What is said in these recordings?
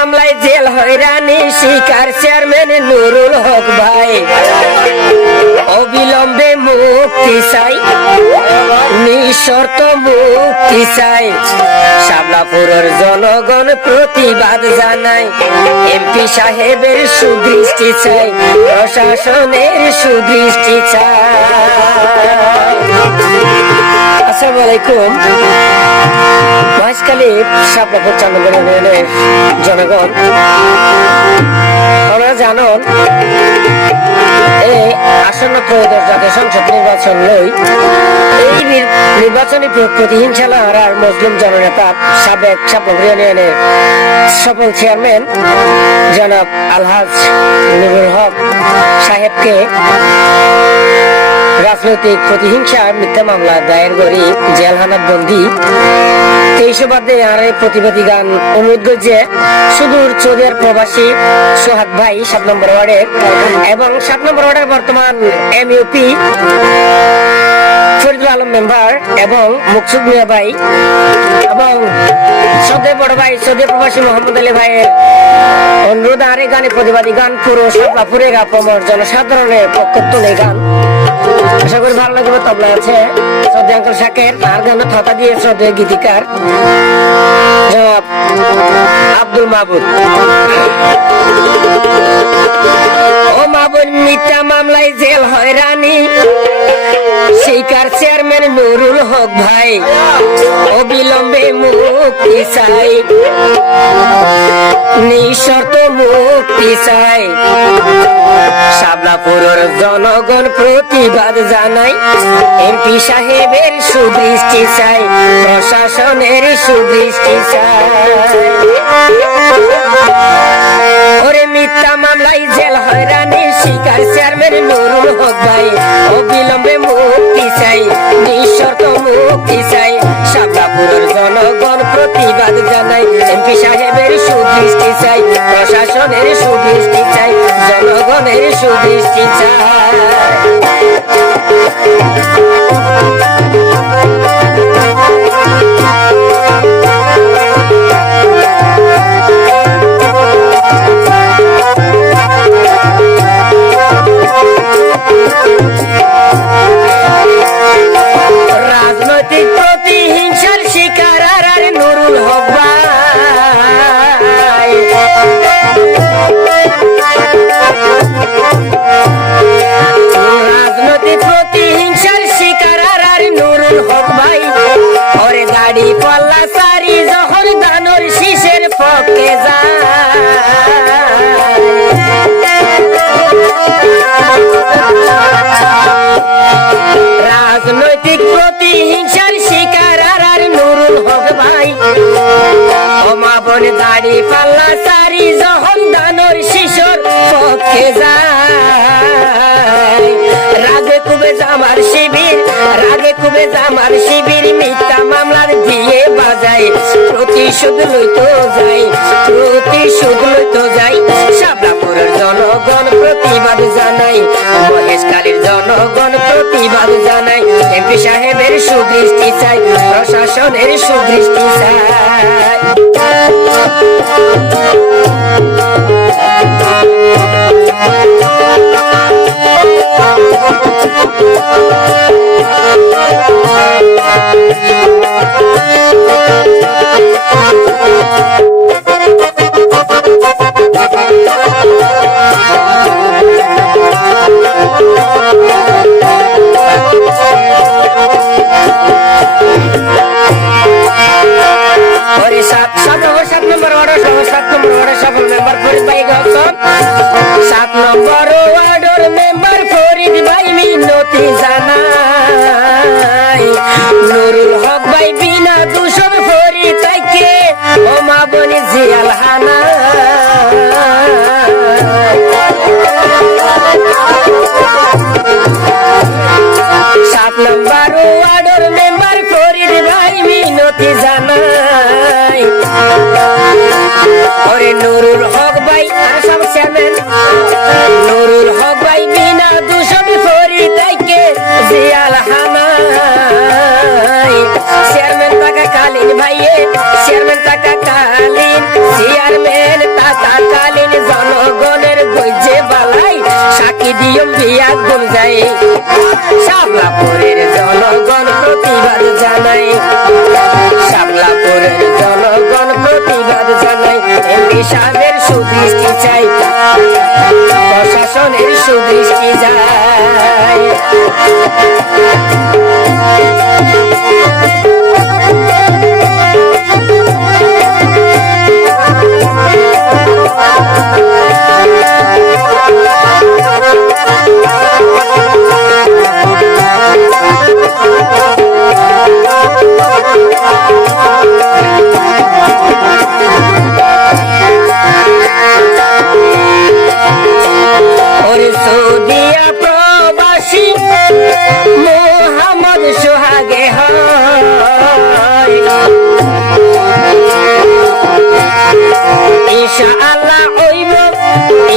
মামলায় জেল হয়রানি শিকার চেয়ারম্যান নুরুল হক ভাই অবিলম্বে মুক্তি চাই নিঃশর্ত মুক্তি চাই শাপলাপুরের জনগণ প্রতিবাদ জানায় এমপি সাহেবের সুদৃষ্টি চাই প্রশাসনের সুদৃষ্টি চাই। আসসালামু আলাইকুম। মহেশখালী শাপলাপুর 4 নম্বর ইউনিয়নের জনগণ আপনারা জানেন এই আসন্ন ত্রয়োদশ জাতীয় সংসদ নির্বাচন লই এই নির্বাচনী প্রতিহিংসা লড়ার মুসলিম জননেতা সাবেক শাপলাপুর ইউনিয়নের সফল চেয়ারম্যান জনাব আলহাজ নুরুল হক সাহেবকে রাজনৈতিক প্রতিহিংসা মিথ্যা মামলা দায়ের করে জেলহানাত বন্দী 23 বাদে আর প্রতিবাদী গান অনুরোধ করছে সুদূর চৌধুরীর প্রবাসী সোহাগ ভাই 7 নম্বর ওয়ার্ডের এবং 7 নম্বর ওয়ার্ডের বর্তমান এমইউপি ফরিদুল আলম মেম্বার এবং মুকসুদ মিয়া ভাই এবং সৌদি বড় ভাই সৌদি প্রবাসী মোহাম্মদ আলী ভাইয়ের অনুরোধ আর এই গানে প্রতিবাদী গান পুরো শাপলাপুরের আপামর জনসাধারণের পক্ষ তুলে গান আশা করি ভালো লাগবে। তবলা আছে সৌদি আঙ্কল শাকের আর গান থতা দিয়ে সৌদি গীতিকার জনাব আব্দুল মাহবুব। ও মাহবুব মিথ্যা মামলায় জেল হয়রানি শিকার চেয়ারম্যান নুরুল হক ভাই অবিলম্বে মুক্তি চাই নিঃশর্ত মুক্তি চাই শাপলাপুরের জনগণ প্রতিবাদ জানাই এমপি সাহেবের সুদৃষ্টি চাই প্রশাসনের সুদৃষ্টি চাই। ওরে মিথ্যা মামলায় জেল হয়রানি শিকার চেয়ারম্যান নুরুল হক ভাই অবিলম্বে মুক্তি চাই নিঃশর্ত মুক্তি চাই শাপলাপুরের জনগণ প্রতিবাদ জানাই এমপি সাহেবের সুদৃষ্টি চাই প্রশাসনের সুদৃষ্টি চাই জনগণের সুদৃষ্টি চাই। রাজনৈতিক প্রতিহিংসার শিকার আর নুরুল হক ভাই রাজনৈতিক প্রতিহিংসার শিকার আর নুরুল হক ভাই ওরে দাড়ি পাল্লা সারি যখন দানোর শীষের পক্ষে যায় রাজনৈতিক প্রতিহিংসার শিকার আর নুরুল হক ভাই অমাবন দাড়ি পাল্লা সারি যখন দানোর শিশোর পক্ষে যায় রাগে কুবে জামার শিবির রাগে কুবে জামার শিবির মিথ্যা মামলার দিয়ে বাজায় প্রতিশোধ লইতো যাই প্রতিশোধ লইতো যাই শাপলাপুরের জনগণ প্রতিবাদ জানাই মহেশখালীর জনগণ প্রতিবাদ জানাই এমপি সাহেবের সুদৃষ্টি চাই প্রশাসনের সুদৃষ্টি চাই। সাত নম্বর ওয়ার্ডের মেম্বার ফরিদ ভাই মিনতি জানাই নুরুল হক ভাই বিনা দূষণ ফরিদ তাইকে ও মা বনি জিয়াল হানা 7 নম্বর ওয়ার্ডের মেম্বার ফরিদ ভাই মিনতি জানাই ওরে নুরুল হক ভাই আর সব চেয়ারম্যান নুরুল হক ভাই বিনা দূষণ ফরিদ তাইকে জিয়াল হানা চেয়ারম্যান টাকা কালীন ভাইয়ে চেয়ারম্যান টাকা কালীন চেয়ারম্যান ইডিয়ম বিয়া গুল যায় শাপলাপুরের জনগণ প্রতিবাদ জানাই শাপলাপুরের জনগণ প্রতিবাদ জানাই এমপি সাহেবের সুদৃষ্টি চাই প্রশাসনের সুদৃষ্টি যায় সৌদিয়া প্রবাসী মোহাম্মদ সোহাগে হয় ইনশাআল্লাহ ওইব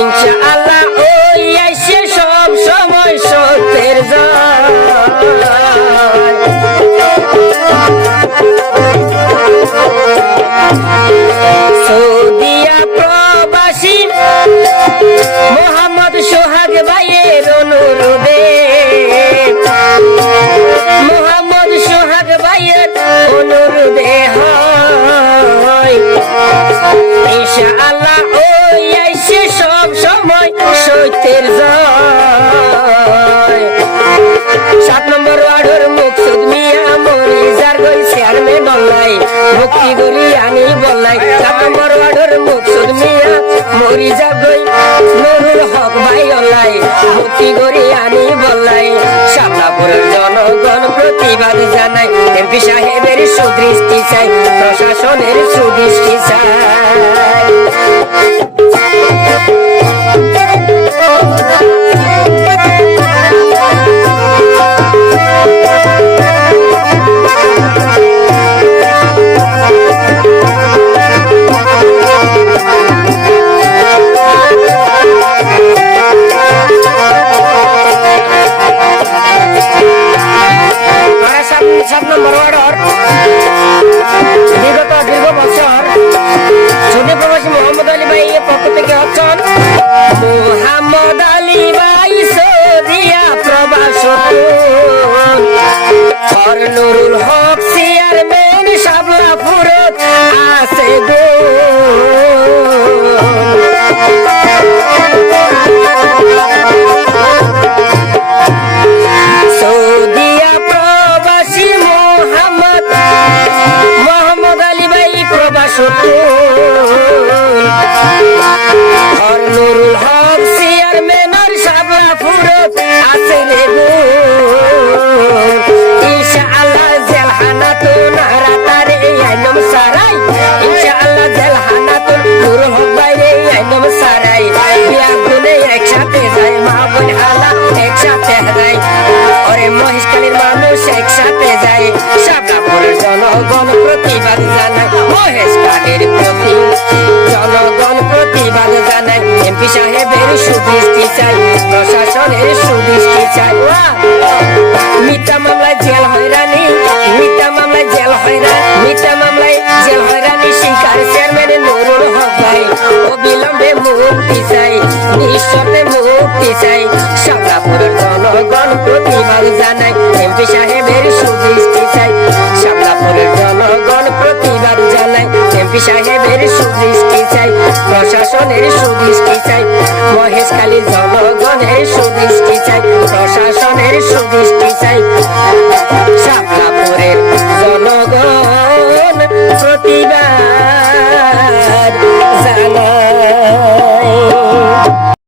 ইনশাআল্লাহ ওই আইসে সব সময় সত্যের জয় সৌদিয়া প্রবাসী মোহাম্মদ সোহাগ ভাইয়ের অনুরোধে মোহাম্মদ সোহাগ ভাইয়ের অনুরোধে হয় ইনশাআল্লাহ ওই আইসে সব সময় সত্যের জয় 7 নম্বর ওয়ার্ডের মুকসুদ মিয়া মরিজার গই চেয়ারম্যান বললাই মুক্তি গলি আমি বললাই 7 নম্বর ওয়ার্ডের মুকসুদ মিয়া মরিজার গই নুরুল হক ভাই বললাই মুক্তি গলি আমি বললাই শাপলাপুরের জনগণ প্রতিবাদ জানাই এমপি সাহেবের সুদৃষ্টি চাই প্রশাসনের সুদৃষ্টি চাই দীর্ঘ বছর সৌদি প্রবাসী মোহাম্মদ আলী ভাই এর পক্ষ থেকে হচ্ছেন মোহাম্মদ আলী ভাই সৌদিয়া প্রবাস নুরুল হক চেয়ারম্যান শাপলাপুর আছে গো সৌদিয়া প্রবাসী মোহাম্মদ আলী ভাই প্রবাস নুরুল হক চেয়ারম্যান শাপলাপুর আছে রে গো ইনশাআল্লাহ জেলখানা তো নারাতারে আইনম সারাই ইনশাআল্লাহ জেলখানা তো নুরুল হক ভাই রে আইনম সারাই বিয়া গুনে একসাথে যায় মা বোন হালা একসাথে যায় ওরে মহেশখালীর মানুষ একসাথে যায় শাপলাপুরের জনগণ প্রতিবাদ জানায় মহেশখালীর প্রতি জনগণ প্রতিবাদ জানায় এমপি সাহেবের সুদৃষ্টি চাই প্রশাসনের সুদৃষ্টি চাই মিথ্যা মামলায় জেল হয়রানি মিথ্যা মামলায় জেল হয়রানি মিথ্যা মামলায় জেল হয়রানি শিকার চেয়ারম্যান নুরুল হক ভাই অবিলম্বে মুক্তি চাই নিঃশর্তে মুক্তি চাই শাপলাপুরের জনগণ প্রতিবাদ জানায় এমপি সাহেবের সুদৃষ্টি চাই শাপলাপুরের জনগণ প্রতিবাদ জানায় এমপি সাহেবের সুদৃষ্টি চাই প্রশাসনের সুদৃষ্টি